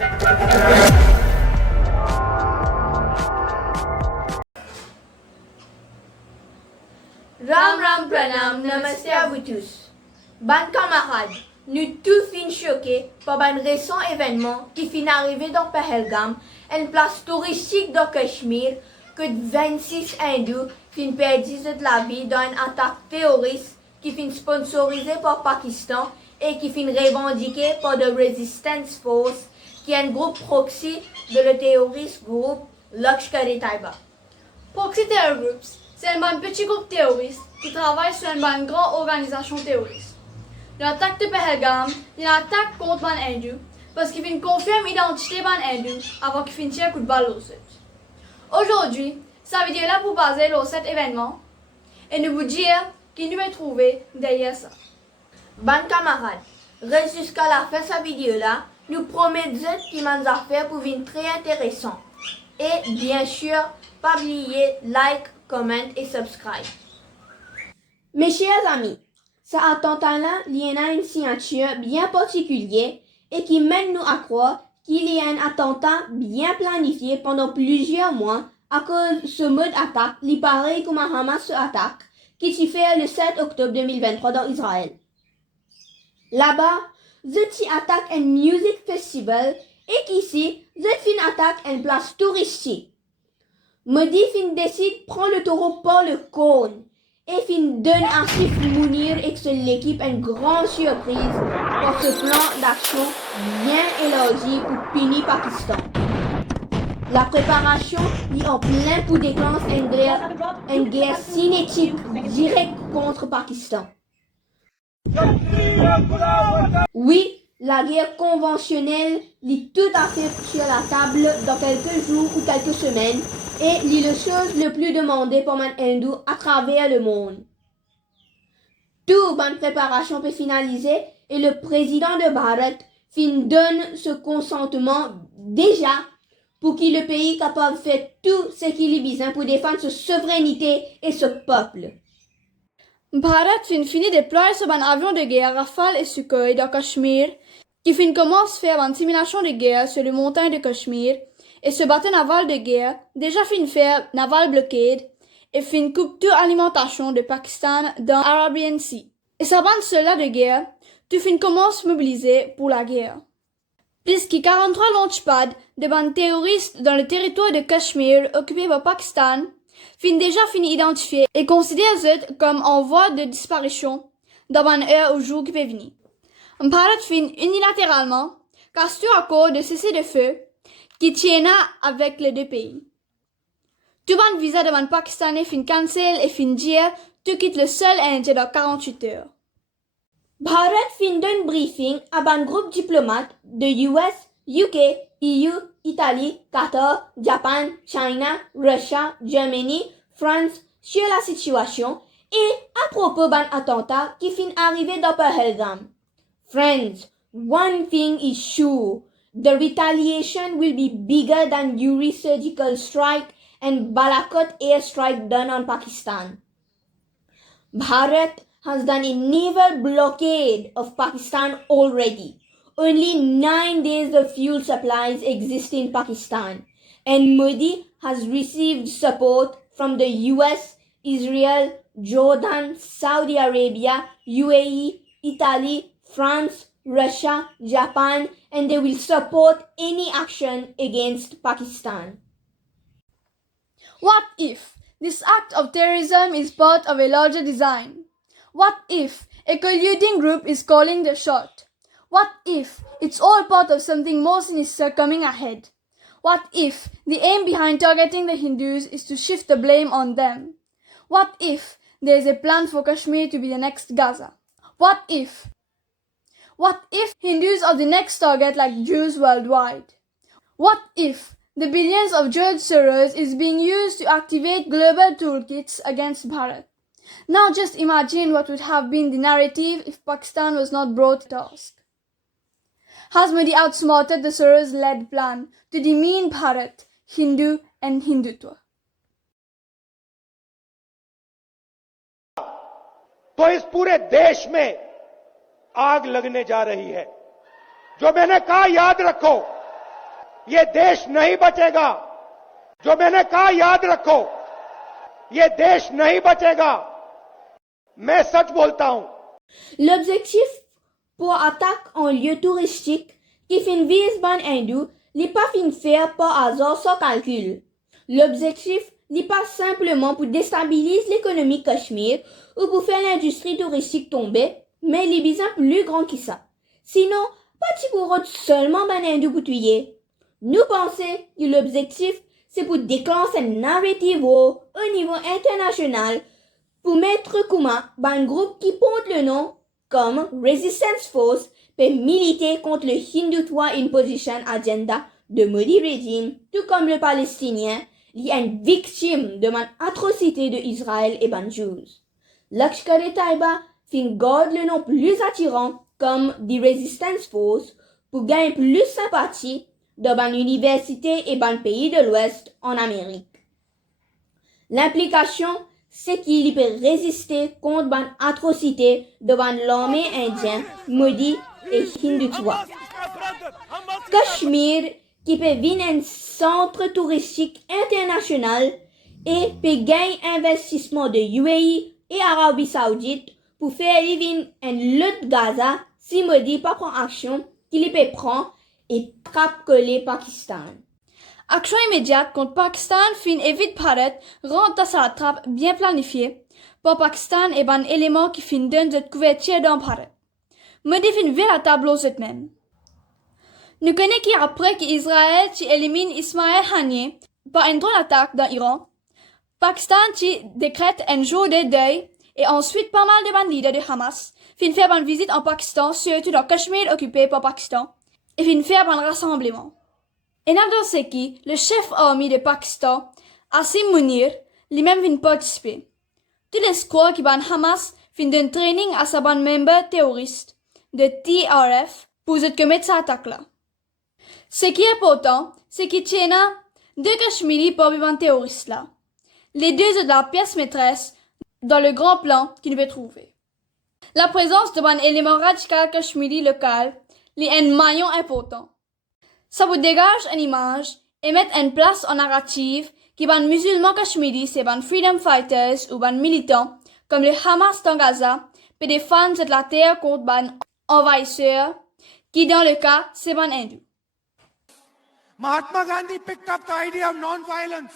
Ram Ram Pranam, Namaste à vous tous. Ban camarades, nous tous fin choqués par un récent événement qui fin arrivé dans Pahalgam, une place touristique de Cachemire, que 26 hindous fin perdu de la vie dans une attaque terroriste qui fin sponsorisée par Pakistan et qui fin revendiquée par The Resistance Force, qui est un groupe proxy de le terroriste groupe Lashkar-e-Taiba. Proxy Terror Groups, c'est un petit groupe terroriste qui travaille sur une grande organisation terroriste. L'attaque de Pahalgam est une attaque contre les hindous parce qu'il confirme l'identité des hindous avant qu'il finisse un coup de balle au sud. Aujourd'hui, cette vidéo est là pour baser sur cet événement et nous vous dire qui nous est trouvé derrière ça. Ban camarades, reste jusqu'à la fin de cette vidéo-là, nous promettons qu'il m'a affaires pour venir très intéressant. Et bien sûr, pas oublier like, comment et subscribe. Mes chers amis, ce attentat-là, il y a une signature bien particulière et qui mène nous à croire qu'il y a un attentat bien planifié pendant plusieurs mois à cause de ce mode attaque, il paraît comme un Hamas attaque qui s'y fait le 7 octobre 2023 dans Israël. Là-bas, Zeti attaque un music festival et qu'ici, Zeti attaque une place touristique. Modi fin décide prendre le taureau par le cône et fin donne à Sif Mounir et l'équipe une grande surprise pour ce plan d'action bien élargi pour punir Pakistan. La préparation est en plein pour déclencher une guerre cinétique directe contre Pakistan. Oui, la guerre conventionnelle est tout à fait sur la table dans quelques jours ou quelques semaines et est la chose le plus demandée par les hindous à travers le monde. Toute bonne préparation peut finaliser et le président de Bharat donne ce consentement déjà pour que le pays capable de faire tout ce qu'il est besoin pour défendre sa souveraineté et ce peuple. Bharat finit déployer sur un avion de guerre Rafale et Sukhoi dans Cachemire, qui commence à faire une simulation de guerre sur les montagnes de Cachemire, et ce bateau naval de guerre déjà faire naval blockade, et coupe toute alimentation de Pakistan dans Arabian Sea. Et sa bande soldats de guerre, commence à mobiliser pour la guerre. Plus que 43 launchpads de bandes terroristes dans le territoire de Cachemire occupé par Pakistan, déjà identifiés et considèrent comme en voie de disparition dans une heure au jour qui peut venir. Bharat unilatéralement casse tout accord de cessez-le-feu qui tient avec les deux pays. Tout ban visa de Pakistanais cancel et dire tout quitte le seul Indien dans 48 heures. Bharat donne briefing à un groupe diplomate de US, UK, EU, Italie, Qatar, Japan, China, Russia, Germany, France sur la situation et à propos d'un attentat qui arrivé dans Pahalgam. Friends, one thing is sure, the retaliation will be bigger than Uri surgical strike and Balakot airstrike done on Pakistan. Bharat has done a naval blockade of Pakistan already. Only 9 days of fuel supplies exist in Pakistan, and Modi has received support from the US, Israel, Jordan, Saudi Arabia, UAE, Italy, France, Russia, Japan, and they will support any action against Pakistan. What if this act of terrorism is part of a larger design? What if a colluding group is calling the shot? What if it's all part of something more sinister coming ahead? What if the aim behind targeting the Hindus is to shift the blame on them? What if there is a plan for Kashmir to be the next Gaza? What if Hindus are the next target like Jews worldwide? What if the billions of George Soros is being used to activate global toolkits against Bharat? Now just imagine what would have been the narrative if Pakistan was not brought to task. Has Modi outsmarted the Soros-led plan to demean Bharat, Hindu and Hindutva? तो इस पूरे देश में आग लगने जा रही है। जो मैंने कहा याद रखो, ये देश नहीं बचेगा। जो मैंने कहा याद रखो, ये देश नहीं बचेगा। मैं सच बोलता हूं। L'objectif pour attaque en lieu touristique qui fin vise ban hindou n'est pas fin faire par hasard sans calcul. L'objectif n'est pas simplement pour déstabiliser l'économie Cachemire ou pour faire l'industrie touristique tomber, mais il est bien plus grand que ça. Sinon, pas de pour seulement ban hindou pour tuer. Nous pensons que l'objectif c'est pour déclencher un narrative au niveau international pour mettre Kuma un groupe qui porte le nom comme Resistance Force peut militer contre le Hindutva Imposition Agenda de Modi régime, tout comme le Palestinien, il est une victime de mon atrocité de Israël et ban Jews. Lashkar-e-Taiba fin garde le nom plus attirant comme The Resistance Force pour gagner plus sympathie dans ban université et ban pays de l'Ouest en Amérique. L'implication c'est qu'il peut résister contre ban atrocité devant l'armée indienne, Modi et Hindutva. Cachemire qui peut venir un centre touristique international et peut gagner investissement de UAE et Arabie Saoudite pour faire vivre une lutte Gaza si Modi pas prend action qu'il peut prendre et frappe coller Pakistan. Action immédiate contre Pakistan fin évite Bharat rentre sa trappe bien planifiée pour Pakistan et ban élément qui fin donne cette couverture dans Bharat. Modi fin véritable aux même. Nous connaissons qu'après qu'Israël élimine Ismaël Haniyeh par une drôle attaque dans l'Iran, Pakistan décrète un jour de deuil et ensuite pas mal de ban leaders de Hamas fin faire une visite en Pakistan, surtout dans Cachemire occupé par Pakistan, et fin faire un rassemblement. Et dans ce qui, le chef armée de Pakistan, Asim Munir, lui-même vient participer. Tous les squads qui ban Hamas fin d'un training à sa bande membre terroriste de TRF pour commettre cette attaque-là. Ce qui est important, c'est qu'il tient deux Cachemiris pour vivre terroristes-là. Les deux sont la pièce maîtresse dans le grand plan qu'il veut trouver. La présence de un élément radical Cachemiri local est un maillon important. Ça vous dégage une image et met en place en narrative qui ban musulmans cachemiris c'est ban freedom fighters ou ban militants comme le Hamas dans Gaza peut défendre la terre contre ban envahisseurs qui dans le cas c'est ban hindou. Mahatma Gandhi picked up the idea of non-violence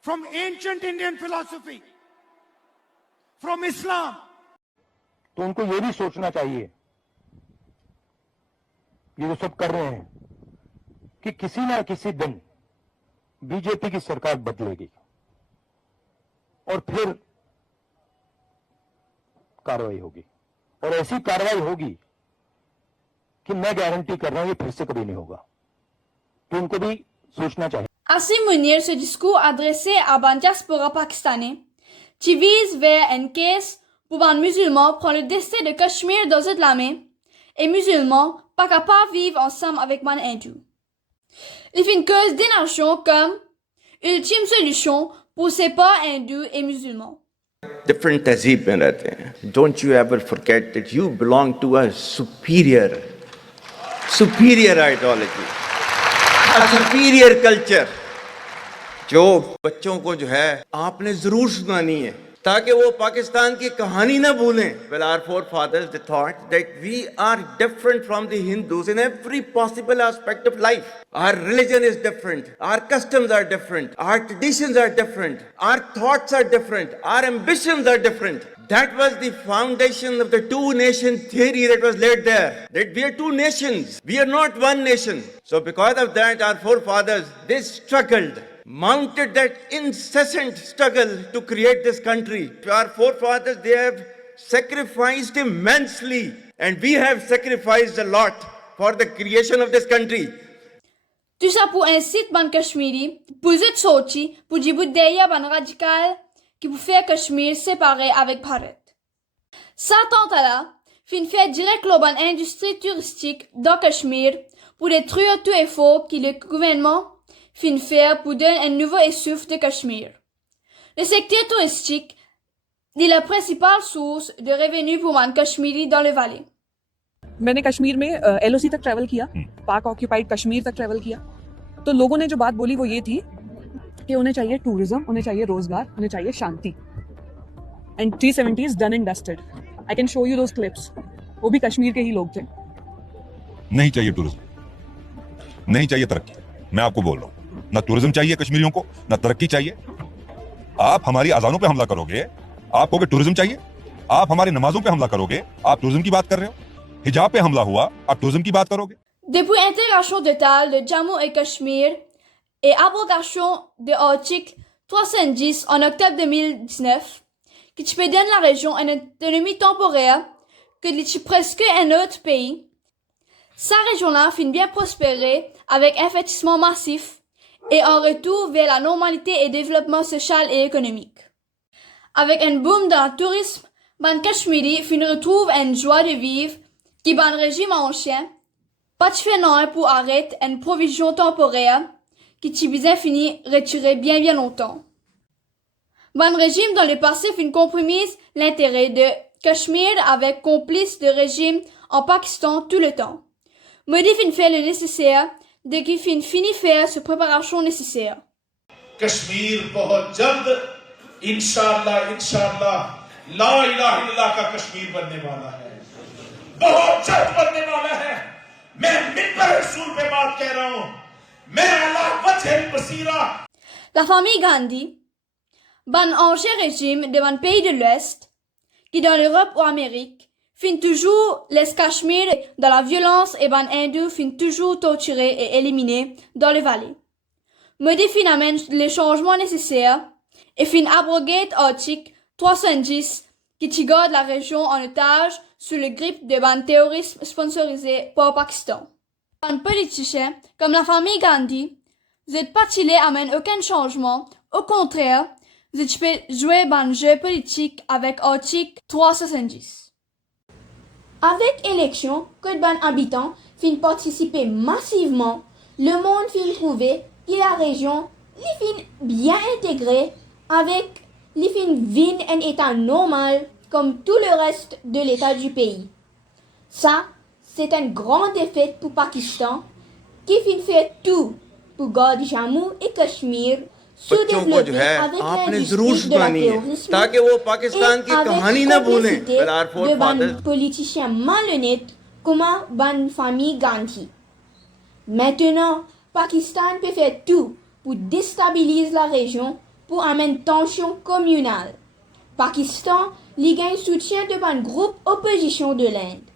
from ancient Indian philosophy, from Islam. तो उनको ये भी सोचना चाहिए, ये जो सब कर रहे हैं, कि किसी ना किसी दिन बीजेपी की सरकार बदलेगी और फिर कार्रवाई होगी, और ऐसी कार्रवाई होगी कि मैं गारंटी कर रहा हूं ये फिर से कभी नहीं होगा. तो उनको भी सोचना चाहिए. Asim Munir, ce discours adressé à ban diaspora pakistanais, qui vise vers une caisse pour ban musulmans prendre le destin de Cachemire dans cette main, et musulmans pas capables de vivre ensemble avec ban hindou. Il fait une cause d'énergie comme ultime solution pour séparer hindous et musulmans. Different तहजीब में रहते हैं. Don't you ever forget that you belong to a superior ideology, a superior culture. जो बच्चों को जो है आपने जरूर सुनानी है ताकि वो पाकिस्तान की कहानी ना भूलें. Well, our forefathers they thought that we are different from the Hindus in every possible aspect of life. Our religion is different, our customs are different, our traditions are different, our thoughts are different, our ambitions are different. That was the foundation of the two-nation theory that was laid there. That we are two nations, we are not one nation. So because of that, our forefathers, they struggled, mounted that incessant struggle to create this country. Our forefathers, they have sacrificed immensely, and we have sacrificed a lot for the creation of this country. Tout ça pour inciter ban Cachemiri, pour eux sortir, pour dire derrière ban radical, qui pour faire Cachemire séparé avec Bharat. Ça tente là, fin faire direct l'urban industrie touristique dans Cachemire pour détruire tout effort que le gouvernement fin faire pour donner un nouveau essouffle de Cachemire. Le secteur touristique est la principale source de revenus pour man Cachemiri dans le vallée. मैंने कश्मीर में एलओसी तक ट्रैवल किया, पाक ऑक्यूपाइड कश्मीर तक ट्रैवल किया। तो लोगों ने जो बात बोली वो ये थी कि उन्हें चाहिए टूरिज्म, उन्हें चाहिए रोजगार, उन्हें चाहिए शांति। एंड 370 is done and dusted. I can show you दोस क्लिप्स। वो भी कश्मीर के ही लोग थे। नहीं चाहिए टूरिज्म, नहीं चाहिए तरक्की। मैं आपको बोल रहा हूं, ना टूरिज्म चाहिए कश्मीरियों को, ना तरक्की चाहिए। आप हमारी अजानों पे हमला करोगे, आप कहोगे टूरिज्म चाहिए। आप हमारे नमाजों पे हमला करोगे, आप टूरिज्म की बात कर रहे हो। हिजाब पे हमला हुआ, आप टूरिज्म की बात करोगे। Depuis intégration totale de Jammu et Cachemire et abrogation de l'article 310 en octobre 2019, qui te donne la région une autonomie temporaire que est presque un autre pays, sa région-là finit bien prospérer avec investissement massif et un retour vers la normalité et développement social et économique. Avec un boom dans le tourisme, Ban Kashmiri finit retrouve une joie de vivre qui ban régime ancien, pas de fait pour arrêter une provision temporaire qui t'y bien fini retirer bien longtemps. Ban régime dans le passé fin compromise l'intérêt de Cachemire avec complice de régime en Pakistan tout le temps. Modi fin fait le nécessaire de qui fin fini faire ce préparation nécessaire. Kashmir बहुत जल्द इंशाअल्लाह ला इलाहा इल्लल्लाह का कश्मीर बनने वाला है, बहुत जल्द बनने वाला है। मैं मिंबर रसूल पे बात कह रहा हूं। मैं अल्लाह वजह Basira. La famille Gandhi, ban ancien régime de ban pays de l'Ouest, qui dans l'Europe ou Amérique, fin toujours les Cachemire dans la violence et ban hindou fin toujours torturés et éliminés dans les vallées. Modi fin amène les changements nécessaires et fin abroguer l'article 310 qui garde la région en otage sous le grip de ban terrorisme sponsorisé par Pakistan. Ban politiciens comme la famille Gandhi, vous êtes pas chillés amène aucun changement, au contraire, vous êtes jouer ban jeu politique avec article 370. Avec élection, que ban habitants fin participer massivement, le monde fin trouver que la région li fin bien intégrée avec li fin vin un état normal comme tout le reste de l'état du pays. Ça, c'est une grande défaite pour Pakistan qui fin fait tout pour garder Jammu et Cachemire बच्चों को जो है आपने जरूर सुनानी है ताकि वो पाकिस्तान की कहानी ना भूलें। Well, our forefathers politiciens malhonnêtes comme ban famille Gandhi. Maintenant, Pakistan peut faire tout pour déstabiliser la région pour amener tension communale. Pakistan, il gagne soutien de ban groupe opposition de l'Inde.